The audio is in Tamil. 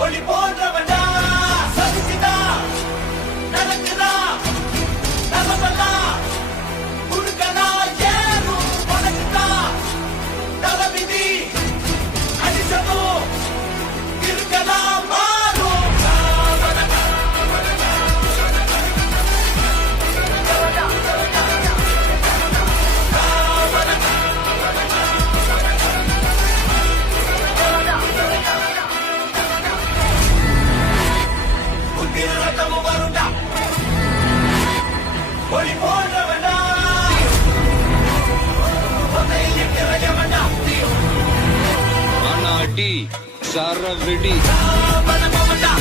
ஒளி போன்றவண்டா சதிச்சுதா நடக்குதா நலமல்லா குடுக்கலா ஏறும் பணக்குதா தலவிதி அடிச்சதோ இருக்கலாம் மாறும் ஒளி போன்றவண்டா அடி சரவெடி பணமண்டா